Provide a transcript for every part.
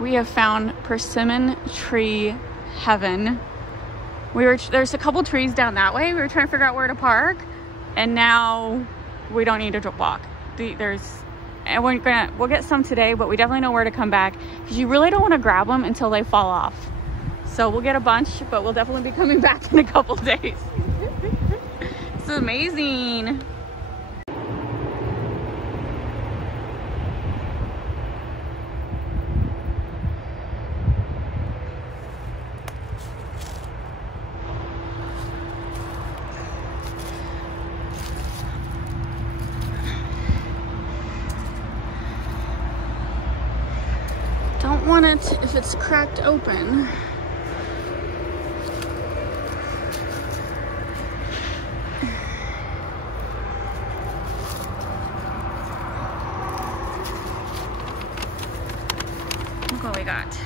We have found persimmon tree heaven. There's a couple trees down that way. We were trying to figure out where to park, and now we don't need to walk. And we'll get some today, but we definitely know where to come back because you really don't want to grab them until they fall off. So we'll get a bunch, but we'll definitely be coming back in a couple days. It's amazing. Don't want it if it's cracked open. Look what we got.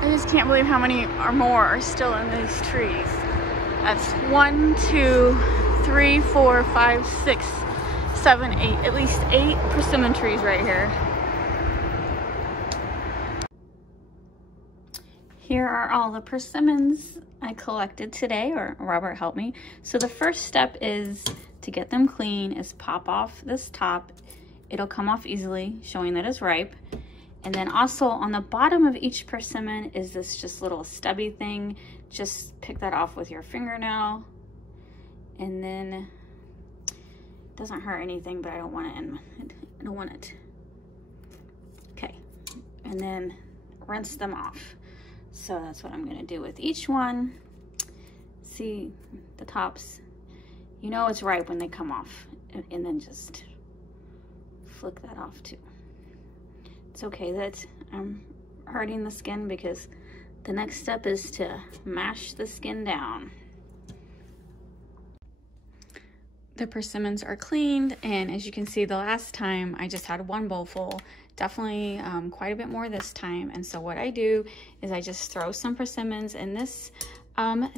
I just can't believe how many or more are still in these trees. That's 1, 2, 3, 4, 5, 6, 7, 8, at least 8 persimmon trees right here. Here are all the persimmons I collected today, or Robert helped me. So the first step is to get them clean, is pop off this top. It'll come off easily, showing that it's ripe. And then also on the bottom of each persimmon is this just little stubby thing. Just pick that off with your fingernail. And then doesn't hurt anything, but I don't want it. Okay, and then rinse them off. So that's what I'm gonna do with each one. See the tops, you know it's ripe when they come off, and then just flick that off too. It's okay that I'm hurting the skin because the next step is to mash the skin down. The persimmons are cleaned, and as you can see, the last time I just had 1 bowl full, definitely quite a bit more this time. And so what I do is I just throw some persimmons in this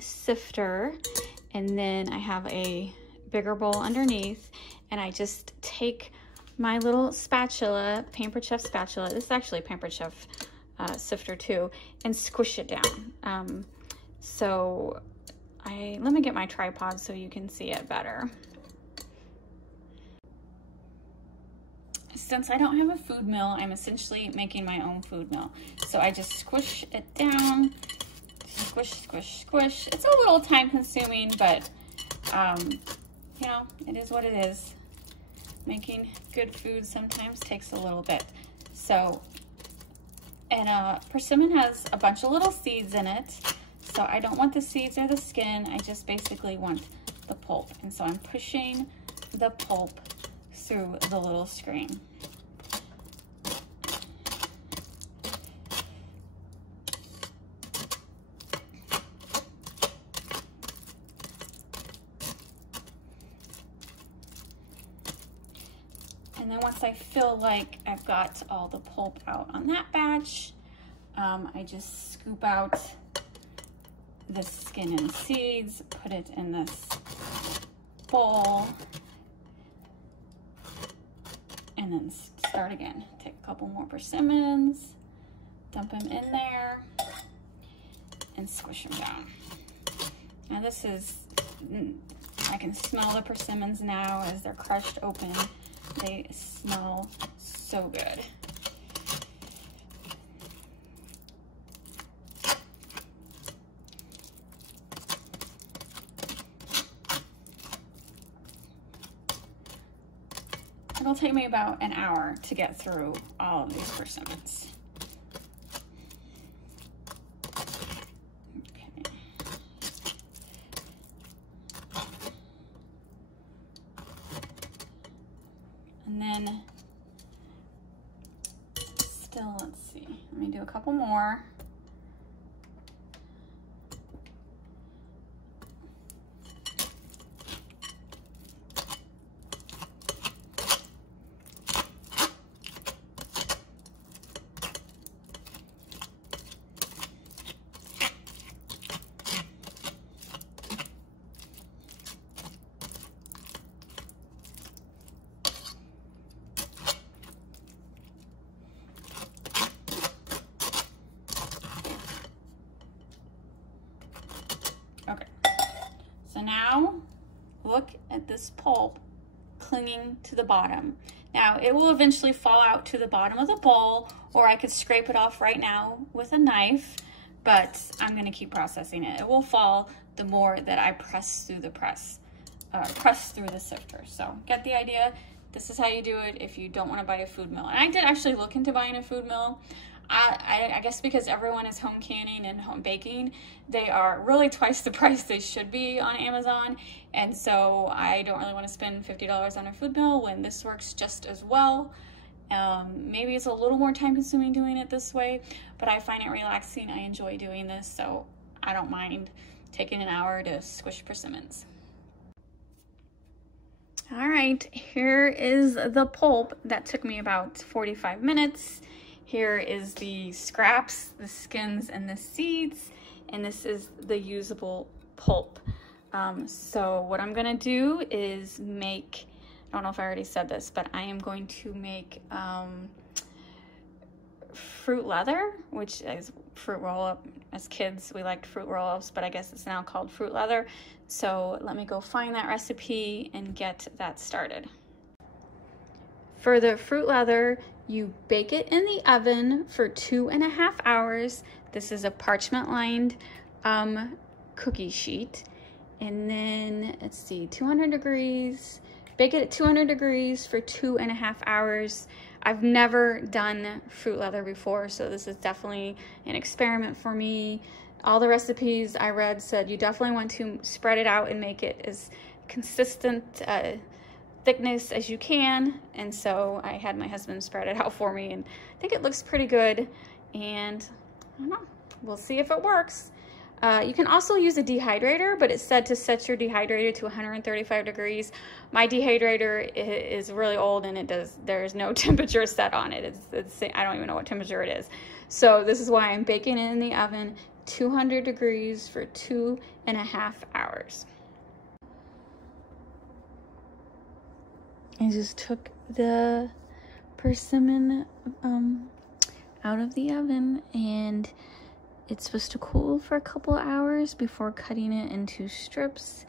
sifter, and then I have a bigger bowl underneath, and I just take my little spatula, Pampered Chef spatula, this is actually a Pampered Chef sifter too, and squish it down. Let me get my tripod so you can see it better. Since I don't have a food mill, I'm essentially making my own food mill. So I just squish it down, squish, squish, squish. It's a little time consuming, but you know, it is what it is. Making good food sometimes takes a little bit. So, and persimmon has a bunch of little seeds in it. So I don't want the seeds or the skin. I just basically want the pulp. And so I'm pushing the pulp through the little screen. And then once I feel like I've got all the pulp out on that batch, I just scoop out the skin and seeds, put it in this bowl, and then start again. Take a couple more persimmons, dump them in there, and squish them down. Now this is, I can smell the persimmons now as they're crushed open. They smell so good. It'll take me about an hour to get through all of these persimmons. Okay. And then still, let's see, let me do a couple more. this pulp clinging to the bottom. Now, it will eventually fall out to the bottom of the bowl, or I could scrape it off right now with a knife, but I'm gonna keep processing it. It will fall the more that I press through the sifter. So get the idea. This is how you do it if you don't want to buy a food mill. And I did actually look into buying a food mill. I guess because everyone is home canning and home baking, they are really twice the price they should be on Amazon. And so I don't really want to spend $50 on a food mill when this works just as well. Maybe it's a little more time consuming doing it this way, but I find it relaxing. I enjoy doing this, so I don't mind taking an hour to squish persimmons. All right, here is the pulp that took me about 45 minutes. Here is the scraps, the skins, and the seeds, and this is the usable pulp. So what I'm gonna do is make, I don't know if I already said this, but I am going to make fruit leather, which is fruit roll-up. As kids, we liked fruit roll-ups, but I guess it's now called fruit leather. So let me go find that recipe and get that started. For the fruit leather, you bake it in the oven for 2.5 hours. This is a parchment lined cookie sheet. And then, let's see, 200 degrees. Bake it at 200 degrees for 2.5 hours. I've never done fruit leather before, so this is definitely an experiment for me. All the recipes I read said you definitely want to spread it out and make it as consistent thickness as you can. And so I had my husband spread it out for me, and I think it looks pretty good. And I don't know, we'll see if it works. You can also use a dehydrator, but it's said to set your dehydrator to 135 degrees. My dehydrator is really old, and there's no temperature set on it. I don't even know what temperature it is. So this is why I'm baking it in the oven, 200 degrees for 2.5 hours. I just took the persimmon out of the oven, and it's supposed to cool for a couple of hours before cutting it into strips.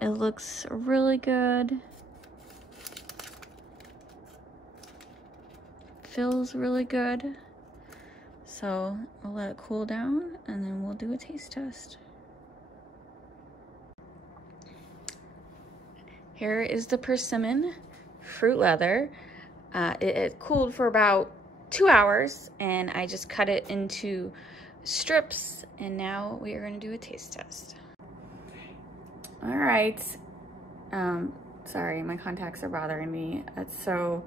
It looks really good. Feels really good. So I'll let it cool down, and then we'll do a taste test. Here is the persimmon fruit leather. It cooled for about 2 hours, and I just cut it into strips, and now we are going to do a taste test. All right. Sorry, my contacts are bothering me. So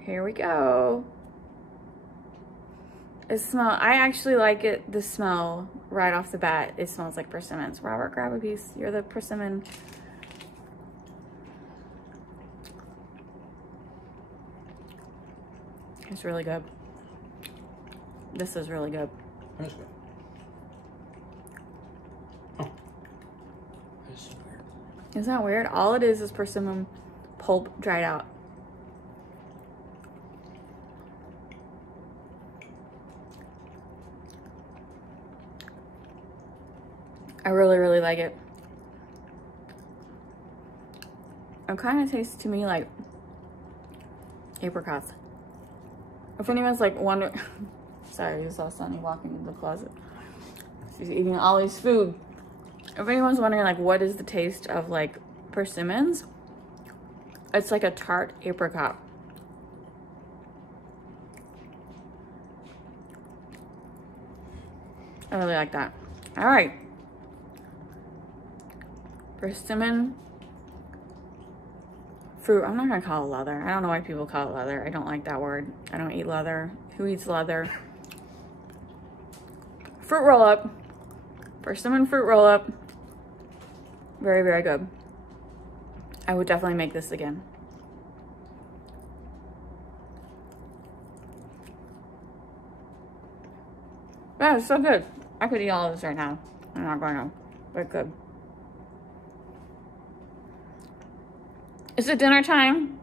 here we go. I actually like it, the smell right off the bat. It smells like persimmons. Robert, grab a piece. You're the persimmon. It's really good. This is really good. That's good. Oh. That's weird. Isn't that weird? All it is persimmon pulp dried out. I really, really like it. It kind of tastes to me like apricots. If anyone's like wondering, sorry, you saw Sunny walking into the closet. She's eating Ollie's food. If anyone's wondering like what is the taste of like persimmons, it's like a tart apricot. I really like that. All right. Persimmon fruit. I'm not gonna call it leather. I don't know why people call it leather. I don't like that word. I don't eat leather. Who eats leather? Fruit roll up. Persimmon fruit roll up. Very, very good. I would definitely make this again. Yeah, it's so good. I could eat all of this right now. I'm not going to, but good. Is it dinner time?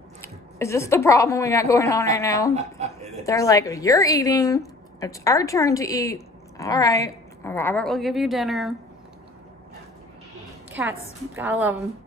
Is this the problem we got going on right now? They're like, you're eating. It's our turn to eat. All right. Robert will give you dinner. Cats, gotta love them.